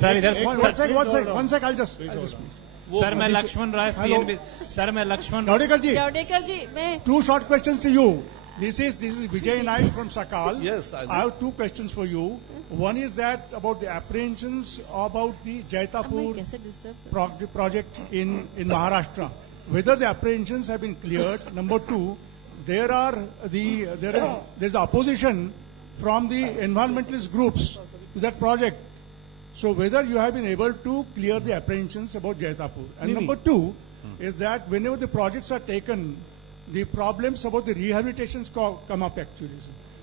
Sir इधर One sec, I'll just sir मैं लक्ष्मण राय CNB। Sir मैं लक्ष्मण जावड़ेकर जी, मैं 2 short questions to you. This is Vijay Naik from Sakal. Yes, I have 2 questions for you. One is that about the apprehensions about the Jaitapur project in Maharashtra. Whether the apprehensions have been cleared. Number 2, there's opposition from the environmentalist groups to that project. So whether you have been able to clear the apprehensions about Jaitapur. And number 2 is that whenever the projects are taken, the problems about the rehabilitations come up actually.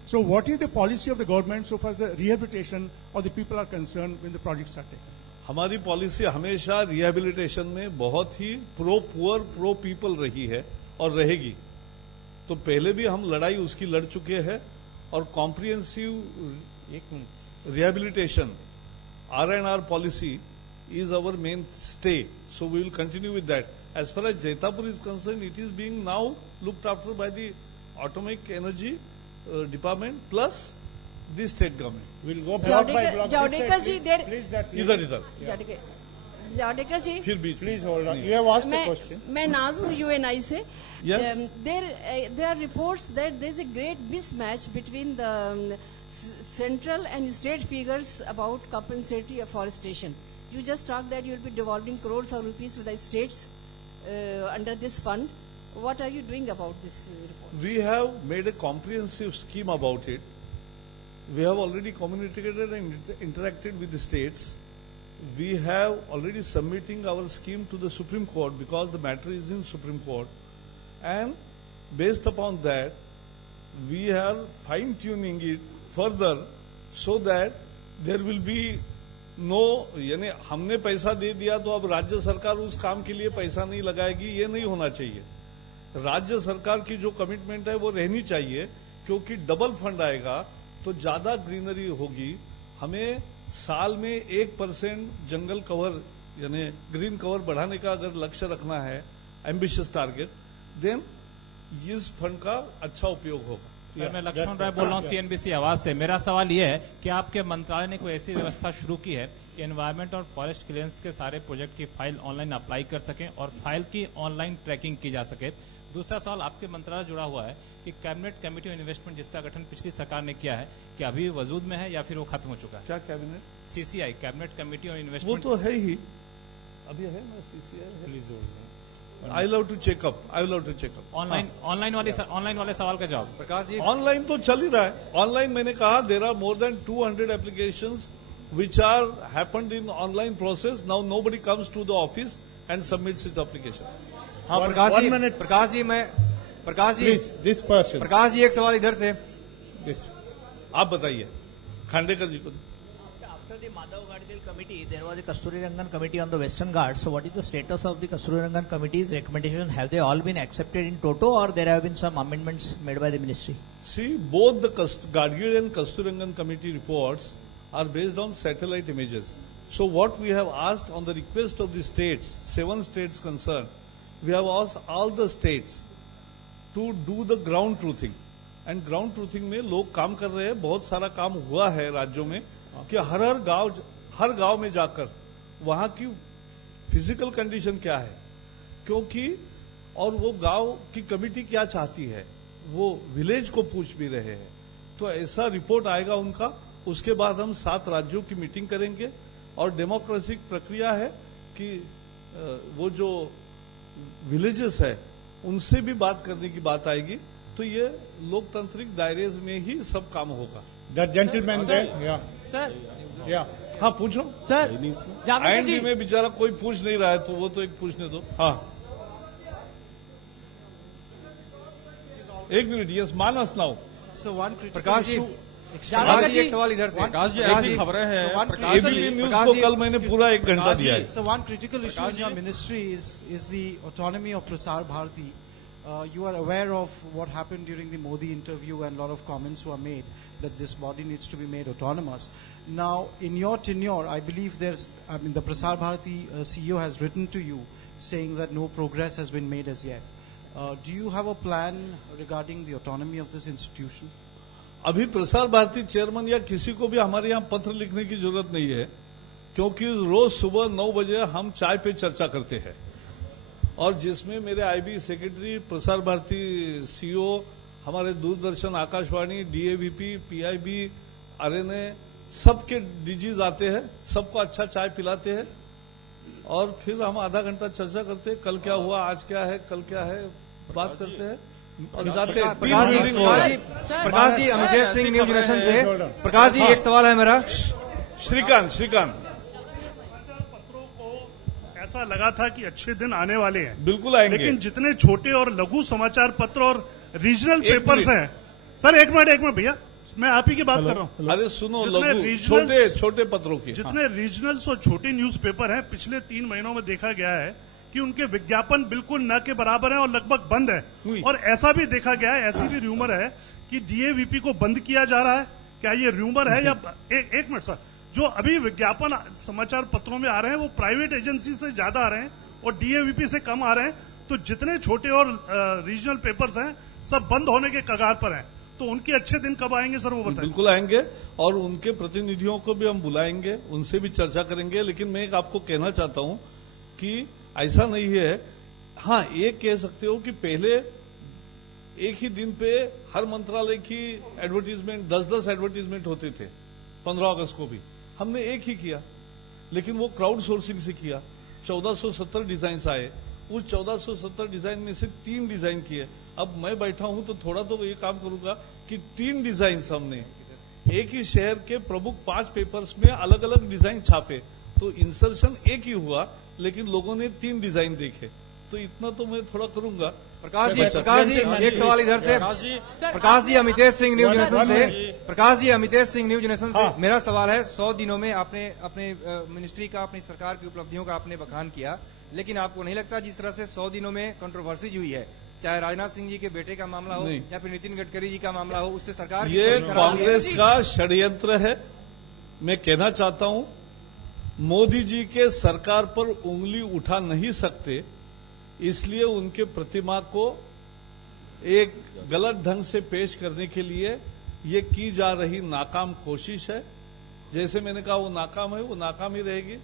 So what is the policy of the government so far as the rehabilitation of the people are concerned when the projects are taken? हमारी policy हमेशा rehabilitation में बहुत ही pro poor pro people रही है और रहेगी। तो पहले भी हम लड़ाई उसकी लड़ चुके हैं, और comprehensive rehabilitation R&R policy is our mainstay. So we will continue with that. As far as Jaitapur is concerned, it is being now looked after by the Atomic Energy Department plus the state government. We'll go block by block. Javadekar ji, इधर जावड़ेकर जी, फिर बीच। Please hold on. You have asked a question. मैं नाज हूँ UNI से। Yes. There are reports that there is a great mismatch between the central and state figures about compensatory afforestation. You just talked that you will be devolving crores of rupees to the states under this fund. What are you doing about this report? We have made a comprehensive scheme about it. We have already communicated and interacted with the states. we have already submitting our scheme to the Supreme Court because the matter is in Supreme Court, and based upon that, we are fine-tuning it further so that there will be no, यानी हमने पैसा दे दिया तो अब राज्य सरकार उस काम के लिए पैसा नहीं लगाएगी, ये नहीं होना चाहिए। राज्य सरकार की जो कमिटमेंट है वो रहनी चाहिए, क्योंकि डबल फंड आएगा तो ज्यादा ग्रीनरी होगी। हमें साल में 1% जंगल कवर यानी ग्रीन कवर बढ़ाने का अगर लक्ष्य रखना है, एम्बिशियस टारगेट, देन इस फंड का अच्छा उपयोग होगा। सर, मैं लक्ष्मण राय बोल रहा हूँ सीएनबीसी आवाज से। मेरा सवाल यह है कि आपके मंत्रालय ने कोई ऐसी व्यवस्था शुरू की है कि एनवायरमेंट और फॉरेस्ट क्लियरेंस के सारे प्रोजेक्ट की फाइल ऑनलाइन अप्लाई कर सकें और फाइल की ऑनलाइन ट्रैकिंग की जा सके। दूसरा सवाल आपके मंत्रालय जुड़ा हुआ है कि कैबिनेट कमेटी ऑन इन्वेस्टमेंट जिसका गठन पिछली सरकार ने किया है, क्या अभी वजूद में है या फिर वो खत्म हो चुका है? क्या cabinet? CCI, cabinet committee on investment. वो तो है ही, अभी है ना CCI. I love to check up, I love to check up. Online वाले सवाल का जवाब प्रकाश जी, ऑनलाइन तो चल ही रहा है। ऑनलाइन मैंने कहा there are more than 200 applications which are happened in online process. Now nobody comes to the office and submits its application. हाँ प्रकाश जी this person. प्रकाश जी एक सवाल इधर से। आप बताइए खांडेकर जी को। After the Madhav Gadgil committee, there was a Kasturi Rangan committee on the Western Ghats. So what is the status of the Kasturi Rangan committee's recommendation? Have they all been accepted in toto, or there have been some amendments made by the ministry? See, both the Gadgil and Kasturi Rangan committee reports are based on satellite images. So what we have asked on the request of the states, 7 states concerned, we have asked all the states to do the ground truthing. And ground truthing में लोग काम कर रहे हैं, बहुत सारा काम हुआ है राज्यों में कि हर गांव में जाकर वहां की फिजिकल कंडीशन क्या है, क्योंकि और वो गांव की कमिटी क्या चाहती है, वो विलेज को पूछ भी रहे हैं। तो ऐसा रिपोर्ट आएगा उनका, उसके बाद हम 7 राज्यों की मीटिंग करेंगे और डेमोक्रेटिक प्रक्रिया है कि वो जो विलेजेस है उनसे भी बात करने की बात आएगी, तो ये लोकतांत्रिक दायरे में ही सब काम होगा। That gentleman there, yeah. Sir, हाँ पूछो सर। IND में बेचारा कोई पूछ नहीं रहा है, तो वो तो एक पूछने दो। हाँ एक मिनट, यस मानस नाउ। प्रकाश जी एक सवाल इधर से। प्रकाश जी ऐसी खबरें हैं, एबीपी न्यूज को कल मैंने पूरा 1 घंटा दिया है। So one critical issue in your ministry is the autonomy of Prasar Bharati. You are aware of what happened during the Modi interview, and a lot of comments were made that this body needs to be made autonomous. Now, in your tenure, I believe the Prasar Bharati CEO has written to you saying that no progress has been made as yet. Do you have a plan regarding the autonomy of this institution? अभी Prasar Bharati chairman या किसी को भी हमारे यहाँ पत्र लिखने की जरूरत नहीं है, क्योंकि रोज सुबह 9 बजे हम चाय पे चर्चा करते हैं, और जिसमें मेरे IB secretary, Prasar Bharati CEO, हमारे Doordarshan, Akashvani, DAVP, PIB, RNA, सबके डीजीज आते हैं, सबको अच्छा चाय पिलाते हैं और फिर हम आधा घंटा चर्चा करते हैं, कल क्या हुआ, आज क्या है, कल क्या है, बात करते हैं और जाते हैं। प्रकाश जी अमितेश सिंह न्यूज नेशन से। प्रकाश जी एक सवाल है मेरा। श्रीकांत पत्रों को ऐसा लगा था कि अच्छे दिन आने वाले हैं, बिल्कुल आएंगे, लेकिन जितने छोटे और लघु समाचार पत्र और रीजनल पेपर्स हैं, सर एक मिनट भैया, मैं आप ही की बात कर रहा हूँ। अरे सुनो, छोटे पत्रों की, जितने रीजनल्स और छोटे न्यूज़पेपर हैं, पिछले 3 महीनों में देखा गया है कि उनके विज्ञापन बिल्कुल न के बराबर हैं और लगभग बंद है। और ऐसा भी देखा गया है, ऐसी भी र्यूमर है कि डीएवीपी को बंद किया जा रहा है। क्या ये र्यूमर है या एक मिनट सर, जो अभी विज्ञापन समाचार पत्रों में आ रहे हैं वो प्राइवेट एजेंसी से ज्यादा आ रहे हैं और डीएवीपी से कम आ रहे हैं। तो जितने छोटे और रीजनल पेपर्स हैं सब बंद होने के कगार पर हैं। तो उनके अच्छे दिन कब आएंगे सर, वो बताएं। बिल्कुल आएंगे और उनके प्रतिनिधियों को भी हम बुलाएंगे, उनसे भी चर्चा करेंगे। लेकिन मैं एक आपको कहना चाहता हूं कि ऐसा नहीं है। हाँ, ये कह सकते हो कि पहले एक ही दिन पे हर मंत्रालय की एडवर्टीजमेंट 10-10 एडवर्टीजमेंट होते थे। 15 अगस्त को भी हमने एक ही किया, लेकिन वो क्राउड सोर्सिंग से किया। 1470 डिजाइन आए, उस 1470 डिजाइन में से 3 डिजाइन किए। अब मैं बैठा हूं तो थोड़ा तो ये काम करूंगा कि 3 डिजाइन हमने एक ही शहर के प्रमुख 5 पेपर्स में अलग अलग डिजाइन छापे तो इंसर्शन एक ही हुआ, लेकिन लोगों ने 3 डिजाइन देखे, तो इतना तो मैं थोड़ा करूंगा। प्रकाश जी एक सवाल इधर से। प्रकाश जी अमितेश सिंह न्यूज नेशन से। प्रकाश जी अमितेश सिंह न्यूज नेशन से। मेरा सवाल है, 100 दिनों में आपने अपने मिनिस्ट्री का, अपनी सरकार की उपलब्धियों का आपने बखान किया, लेकिन आपको नहीं लगता जिस तरह से 100 दिनों में कंट्रोवर्सी हुई है, चाहे राजनाथ सिंह जी के बेटे का मामला हो या फिर नितिन गडकरी जी का मामला हो, उससे सरकार ये कांग्रेस का षड्यंत्र है। मैं कहना चाहता हूं, मोदी जी के सरकार पर उंगली उठा नहीं सकते, इसलिए उनके प्रतिमा को एक गलत ढंग से पेश करने के लिए ये की जा रही नाकाम कोशिश है। जैसे मैंने कहा वो नाकाम है, वो नाकाम ही रहेगी,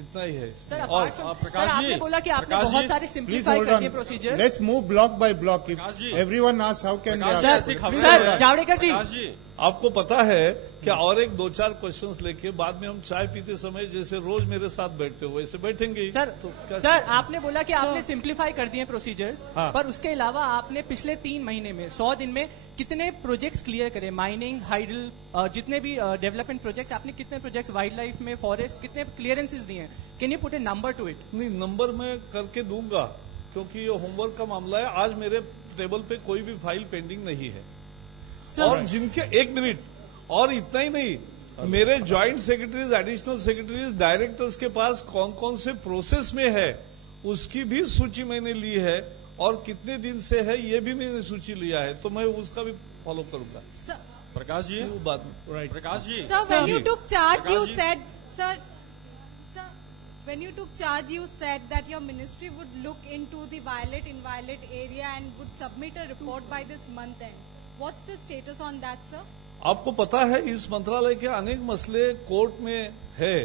इतना ही है। सर, और प्रकाश जी, आपने बोला कि आपने बहुत सारे सिंप्लीफाई कर दिए procedure. Let's move block by block. Everyone asks how can sir Javadekar ji, आपको पता है कि और एक 2-4 क्वेश्चंस लेके बाद में हम चाय पीते समय जैसे रोज मेरे साथ बैठते हो वैसे बैठेंगे ही। सर तो सर आपने बोला कि आपने सिंप्लीफाई कर दिए प्रोसीजर्स, पर उसके अलावा आपने पिछले 3 महीने में 100 दिन में कितने प्रोजेक्ट्स क्लियर करे? माइनिंग, हाइडल, जितने भी डेवलपमेंट प्रोजेक्ट्स, आपने कितने प्रोजेक्ट्स वाइल्ड लाइफ में, फॉरेस्ट, कितने क्लियरेंसेस दिए? Can you put A number two it? नहीं, नंबर मैं करके दूंगा, क्योंकि ये होमवर्क का मामला है। आज मेरे टेबल पे कोई भी फाइल पेंडिंग नहीं है। और जिनके 1 मिनट, और इतना ही नहीं, मेरे joint secretaries, additional secretaries, directors के पास कौन कौन से प्रोसेस में है उसकी भी सूची मैंने ली है, और कितने दिन से है ये भी मैंने सूची लिया है, तो मैं उसका भी फॉलो करूंगा। प्रकाश जी, बात right. Prakash ji, sir, when you took charge, you said, sir, when you took charge, you said that your ministry would look into the violate, inviolate area and would submit a report by this month end. What's the status on that, sir? आपको पता है इस मंत्रालय के अनेक मसले court में है,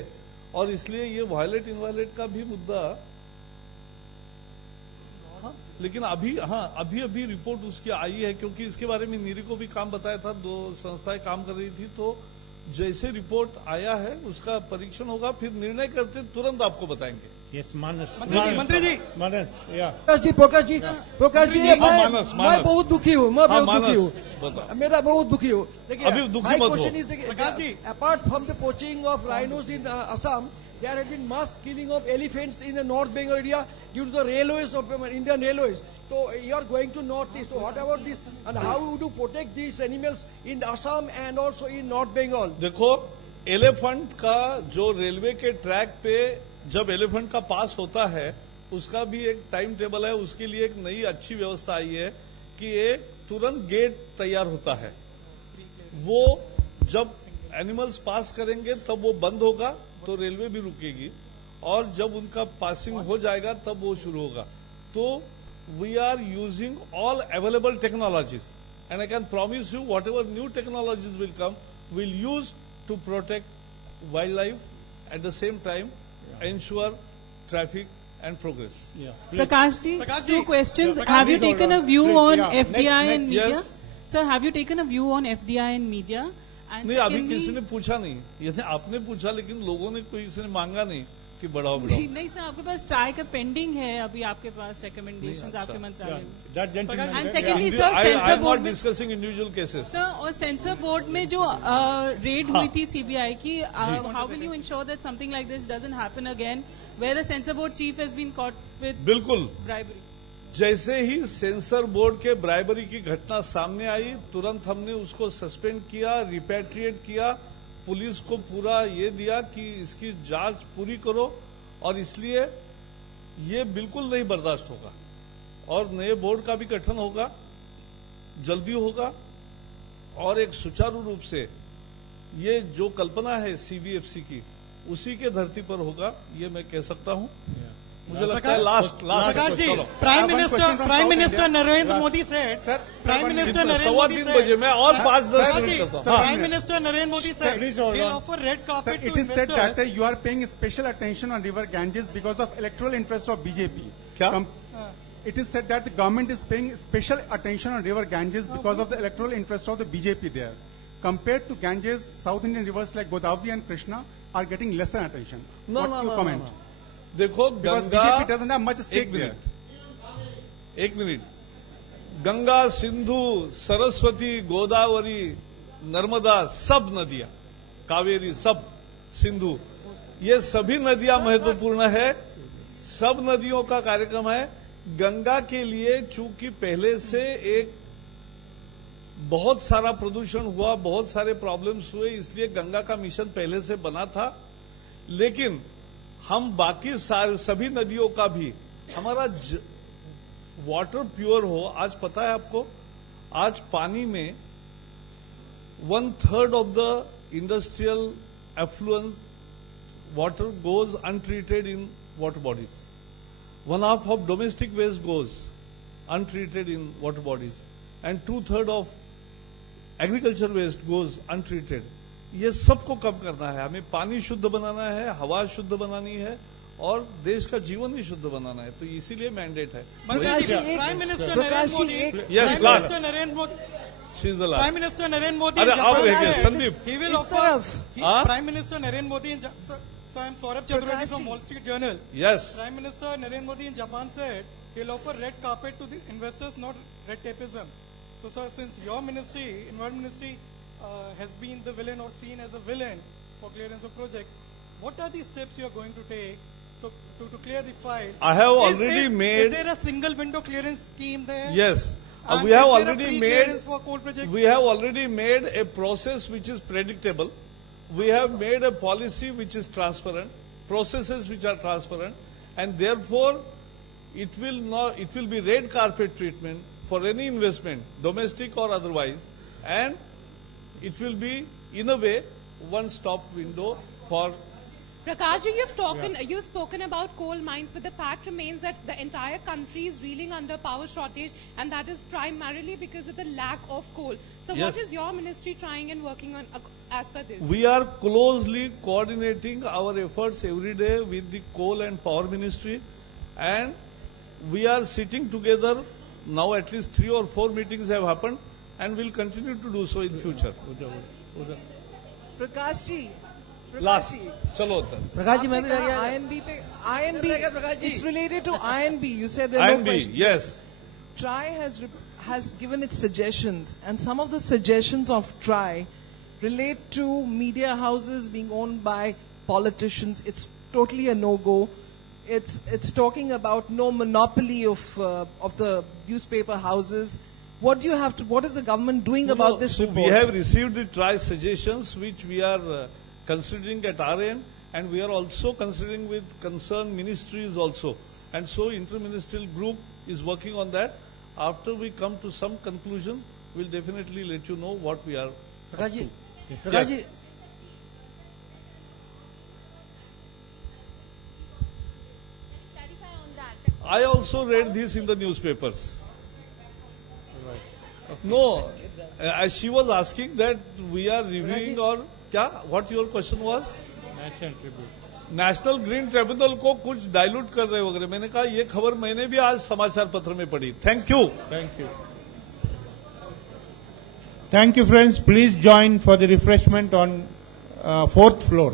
और इसलिए ये वायलेट इनवायलेट का भी मुद्दा, लेकिन अभी रिपोर्ट उसकी आई है, क्योंकि इसके बारे में नीरी को भी काम बताया था, 2 संस्थाएं काम कर रही थी, तो जैसे रिपोर्ट आया है उसका परीक्षण होगा, फिर निर्णय करते तुरंत आपको बताएंगे। यस, मानस मंत्री जी, प्रकाश जी, मैं बहुत दुखी हूँ, मेरा बहुत दुखी हूँ, लेकिन अभी दुखी मत हो। Prakash ji, apart from the poaching of rhinos in Assam, there has been mass killing of elephants in the North Bengal area due to the railways of Indian Railways. So you are going to Northeast. So what about this? And how would you protect these animals in Assam and also in North Bengal? देखो, elephant का जो railway के track पे जब elephant का पास होता है, उसका भी एक टाइम टेबल है। उसके लिए एक नई अच्छी व्यवस्था आई है कि एक तुरंत गेट तैयार होता है, वो जब एनिमल्स पास करेंगे तब वो बंद होगा, तो रेलवे भी रुकेगी, और जब उनका पासिंग हो जाएगा तब वो शुरू होगा। तो we are using all available technologies, and I can promise you whatever new technologies will come, will use to protect wildlife, at the same time ensure traffic and progress. Prakash ji, 2 questions. Have you taken a view on FDI and media? Yes. Sir, have you taken a view on FDI and media? नहीं, अभी किसी ने पूछा नहीं, ये आपने पूछा, लेकिन लोगों ने कोई किसी ने मांगा नहीं कि बढ़ाओ। नहीं सर, आपके पास ट्राई का पेंडिंग है अभी, आपके पास रिकमेंडेशंस आपके मंत्रालय में। And secondly sir, censor board में डिस्कसिंग इंडिविजुअल केसेस सर, और सेंसर बोर्ड में जो रेड हुई थी सीबीआई की, how will you ensure that something like this doesn't happen again, where the censor board chief has been caught with बिल्कुल bribery? जैसे ही सेंसर बोर्ड के ब्राइबरी की घटना सामने आई, तुरंत हमने उसको सस्पेंड किया, रिपैट्रिएट किया, पुलिस को पूरा ये दिया कि इसकी जांच पूरी करो, और इसलिए ये बिल्कुल नहीं बर्दाश्त होगा, और नए बोर्ड का भी गठन होगा, जल्दी होगा, और एक सुचारू रूप से ये जो कल्पना है सीबीएफसी की, उसी के धरती पर होगा, ये मैं कह सकता हूं। मुझे लगता है last prime minister Narendra Modi said, prime minister Narendra Modi बजे मैं और 5-10 मिनट करता हूँ। Prime minister Narendra Modi said he'll offer red carpet to investors. It is said that you are paying special attention on river Ganges because of electoral interest of BJP. It is said that the government is paying special attention on river Ganges because of the electoral interest of the BJP there. Compared to Ganges, South Indian rivers like Godavari and Krishna are getting lesser attention. What's your comment? देखो, गंगा, एक minute, Ganga, Sindhu, Saraswati, Godavari, Narmada, सब नदियां, कावेरी, सब, सिंधु, ये सभी नदियां महत्वपूर्ण है, सब नदियों का कार्यक्रम है। गंगा के लिए चूंकि पहले से एक बहुत सारा प्रदूषण हुआ, बहुत सारे प्रॉब्लम्स हुए, इसलिए गंगा का मिशन पहले से बना था। लेकिन हम बाकी सभी नदियों का भी हमारा वाटर प्योर हो। आज पता है आपको, आज पानी में 1/3 of the industrial effluent water goes untreated in water bodies. 1/2 of domestic waste goes untreated in water bodies, and 2/3 of agriculture waste goes untreated. ये सबको कम करना है, हमें पानी शुद्ध बनाना है, हवा शुद्ध बनानी है और देश का जीवन ही शुद्ध बनाना है। तो इसीलिए मैंडेट है। Prime minister Narendra Modi, yes prime minister Narendra Modi, prime minister Narendra Modi, अरे आप रहेंगे Sandeep, he will offer Prime Minister Narendra Modi in so I am Saurabh Chaturvedi from Wall Street Journal. Yes. Prime Minister Narendra Modi in Japan said he'll offer red carpet to the investors, not red tapeism. So sir, since your ministry, Environment Ministry, has been the villain or seen as a villain for clearance of projects, what are the steps you are going to take so to clear the file? I have already made. Is there a single window clearance scheme there? Yes. And We have is there a already pre-clearance made. for coal projects? We have already made a process which is predictable. We have made a policy which is transparent, processes which are transparent, and therefore it will be red carpet treatment for any investment, domestic or otherwise, and it will be in a way one-stop window for. Prakash, you've spoken about coal mines, but the fact remains that the entire country is reeling under power shortage, and that is primarily because of the lack of coal. So Yes. what is your ministry trying and working on as per this? We are closely coordinating our efforts every day with the Coal and Power Ministry, and we are sitting together now. At least 3 or 4 meetings have happened, and will continue to do so in future. Prakash ji, Last, चलो प्रकाश जी, मैं भी INB पे it's related to INB. You said there are no INB, questions. yes. TRAI has given its suggestions, and some of the suggestions of TRAI relate to media houses being owned by politicians. It's totally a no-go. It's talking about no monopoly of the newspaper houses. What is the government doing about this report? We have received the TRAI suggestions, which we are considering at our end, and we are also considering with concerned ministries also. And so interministerial group is working on that. After we come to some conclusion, we'll definitely let you know what we are. Prakash ji, Yes. I also read this in the newspapers. No, as she was asking that we are reviewing or what your question was? National green tribunal को कुछ dilute कर रहे वगैरह। मैंने कहा ये खबर मैंने भी आज समाचार पत्र में पढ़ी। Thank you. Thank you, friends. Please join for the refreshment on 4th floor.